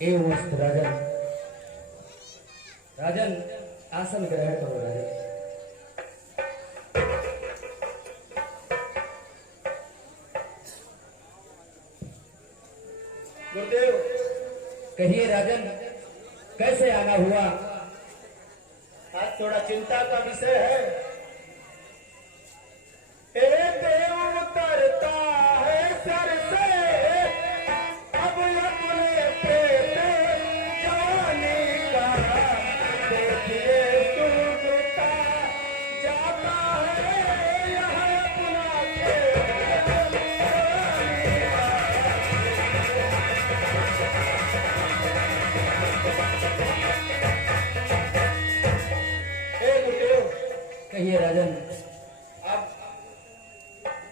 एवं राजन राजन आसन ग्रहण करो राजन। गुरुदेव कहिए राजन, कैसे आना हुआ? आज थोड़ा चिंता का विषय है। एक देव उतरता है सर से, अब अपने पेट जवानी का देखिए सूखता जाता है यहाँ अपना पेट जवानी का। हे गुरुदेव कहिए राजन। अब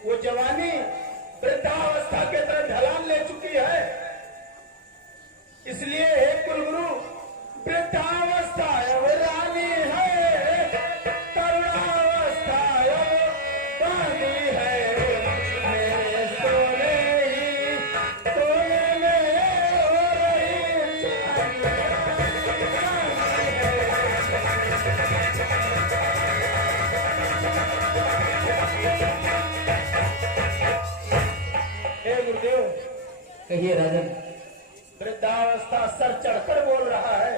वो जवानी वृद्धावस्था के तरफ ढलान ले चुकी है, इसलिए हे कुलगुरु, वृद्धावस्था अब रानी है, तरुणावस्था अब बानी है। मेरे सोने ही सोने में हो रही चांदी हे गुरुदेव, कहिए राजन। वृद्धावस्था सर चढ़कर बोल रहा है।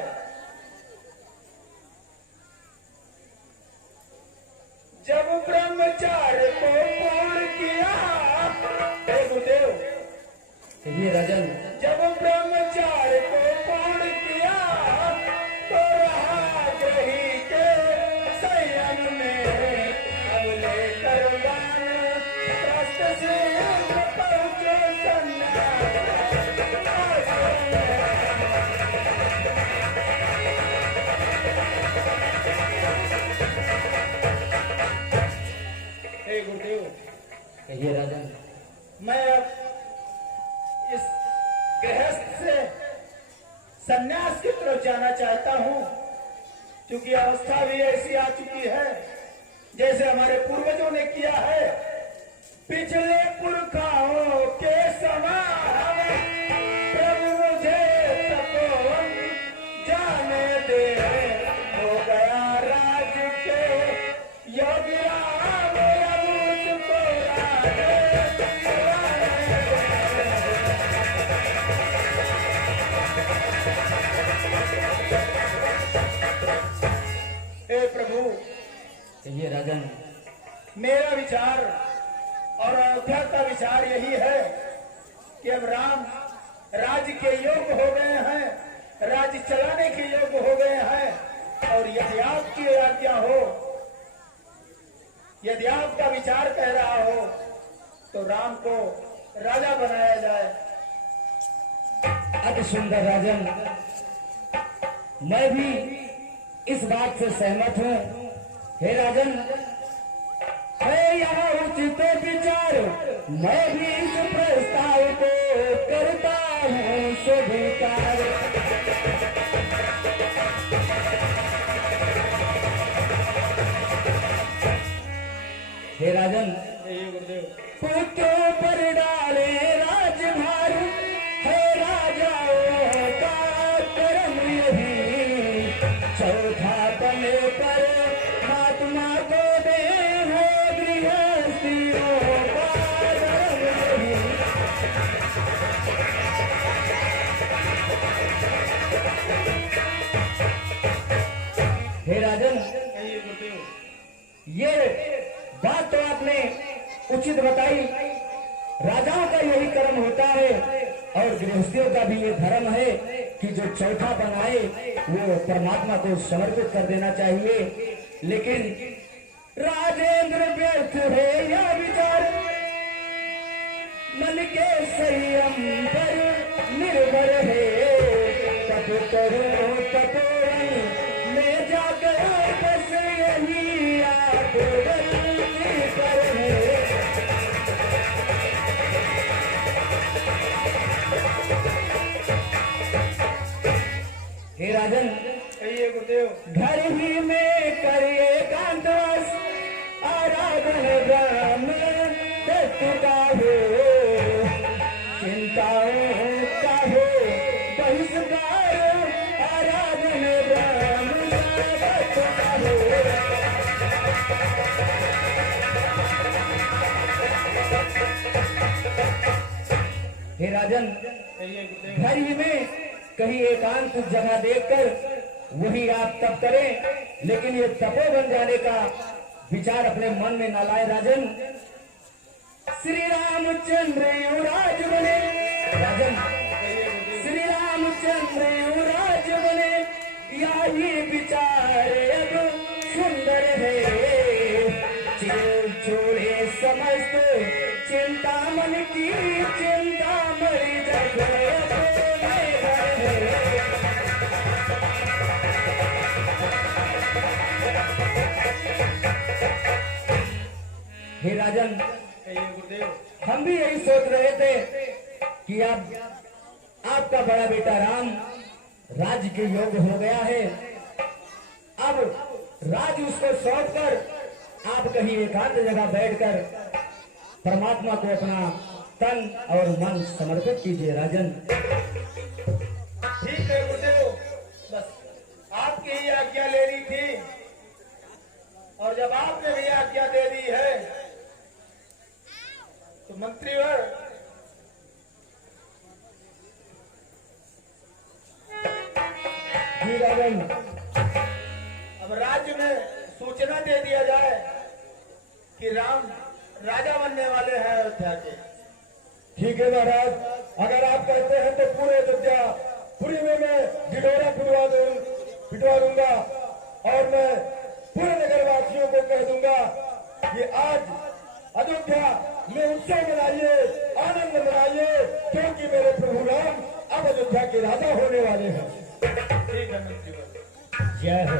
जब ब्रह्मचार्य को पूर्ण किया, हे गुरुदेव, कहिए राजन। जब ब्रह्मचार्य को पूर्ण किया तो रहा ग्रही के संयम में, अब लेकर वान त्रस्त से पहुंचे सन्यास। हे गुरुदेव, कहिए राजन। मैं अब इस गृहस्थ से सन्यास की तरफ जाना चाहता हूँ, क्योंकि अवस्था भी ऐसी आ चुकी है जैसे हमारे पूर्वजों ने किया है। पिछले पुरखाओं के समान प्रभु मुझे तपोवन जाने दे, हो गया राज के योगी राम, अब मुझको राज दिलाने दे। हे प्रभु, कहिए राजन। मेरा विचार और अयोध्या का विचार यही है कि अब राम राज्य के योग्य हो गए हैं, राज्य चलाने के योग्य हो गए हैं, और यदि आपकी आज्ञा हो, यदि आपका विचार कह रहा हो, तो राम को राजा बनाया जाए। अति सुंदर राजन, मैं भी इस बात से सहमत हूँ। हे राजन, है यहाँ उचित विचार, मैं भी इस प्रस्ताव को करता हूँ स्वीकार। हे राजन, पुत्रों पर डाले राजभार, है राजाओं का कर्म यही, चौथा पने पर महात्मा को दे, है गृहस्थियों का धर्म यही। हे राजन, ये बात तो आपने उचित बताई। राजाओं का यही कर्म होता है और गृहस्थियों का भी ये धर्म है कि जो चौथा बनाए वो परमात्मा को समर्पित कर देना चाहिए। लेकिन राजेंद्र व्यर्थ है यह विचार, मन के संयम पर निर्भर है। तप करो तपोवन में जाकर बस यही आप गलती पर है। हे राजन, कहिए गुरुदेव। घर ही में करिए एकांतवास, आराधन ब्रह्म तत्व का हो, चिंताओं का हो बहिष्कार। हे राजन, कहिए गुरुदेव। घर ही में कहीं एकांत जगह देखकर वही आप तप करें, लेकिन ये तपो बन जाने का विचार अपने मन में न लाए राजन। श्री रामचंद्र युवराज बने राजन, श्री रामचंद्र युवराज बने, यही विचार अब सुंदर है। चिर छोड़े समस्त चिंता मन की, चिंता मरी जग हे राजन, कहिए गुरुदेव। हम भी यही सोच रहे थे कि अब आपका बड़ा बेटा राम राज्य के योग्य हो गया है। अब राज उसको सौंप कर आप कहीं एकांत जगह बैठकर परमात्मा को अपना तन और मन समर्पित कीजिए राजन। ठीक है गुरुदेव, बस आपकी ही आज्ञा लेनी थी, और जब आपने भी आज्ञा दे दी है तो मंत्रीवर जी राजन, अब राज्य में सूचना दे दिया जाए कि राम राजा बनने वाले हैं अयोध्या के। ठीक है महाराज, अगर आप कहते हैं तो पूरे अयोध्या पूरी में मैं ढिढोरा पिटवा दूंगा, और मैं पूरे नगर वासियों को कह दूंगा कि आज अयोध्या में उत्सव मनाइए, आनंद मनाइए, क्योंकि मेरे प्रभु राम अब अयोध्या के राजा होने वाले हैं। ठीक है मंत्रीवर। जय हो।